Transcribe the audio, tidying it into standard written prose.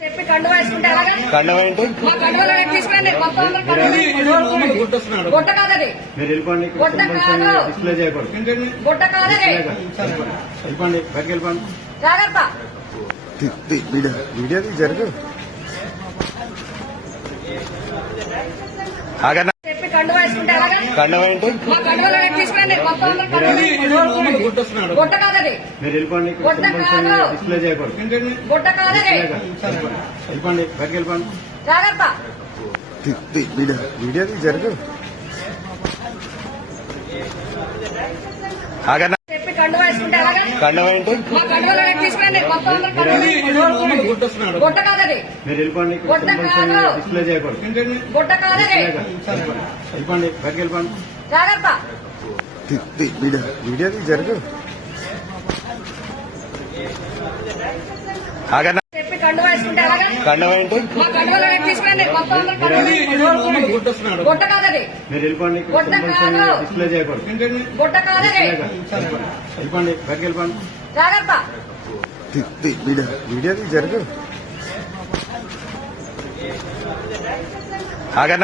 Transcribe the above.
చెప్పి కండువా వేసుకుంటే అలాగా కండవ ఏంటి? మా కండువలో తీసుకురండి మొత్తం అందరూ గుట్ట కాదది మీరు వెళ్ళిపోండి. గుట్ట కాదు డిస్ప్లే చేయకూడదు. గుట్ట కాదది వెళ్ళిపోండి, బయటకు వెళ్ళిపోండి. జాగ్రత్త వీడియో జరుగు. ఆగన్నా. చెప్పి కండువా వేసుకుంటే అలాగా కండవ ఏంటి? మా కండువలో తీసుకురండి మొత్తం అందరూ గుట్ట కాదది మీరు వెళ్ళిపోండి. గుట్ట కాదు డిస్ప్లే చేయకూడదు. గుట్ట కాదది వెళ్ళిపోండి, బయటకు వెళ్ళిపోండి. జాగ్రత్త వీడియో జరుగు. ఆగన్నా. చెప్పి కండువా వేసుకుంటే అలాగా కండవ ఏంటి? మా కండువలో తీసుకురండి మొత్తం అందరూ గుట్ట కాదది మీరు వెళ్ళిపోండి. గుట్ట కాదు డిస్ప్లే చేయకూడదు. గుట్ట కాదది వెళ్ళిపోండి, బయటకు వెళ్ళిపోండి. జాగ్రత్త వీడియో జరుగు. ఆగన్నా. చెప్పి కండువా వేసుకుంటే అలాగా కండవ ఏంటి? మా కండువలో తీసుకురండి మొత్తం అందరూ గుట్ట కాదది మీరు వెళ్ళిపోండి. గుట్ట కాదు డిస్ప్లే చేయకూడదు. గుట్ట కాదది వెళ్ళిపోండి, బయటకు వెళ్ళిపోండి. జాగ్రత్త వీడియో జరుగు. ఆగన్నా.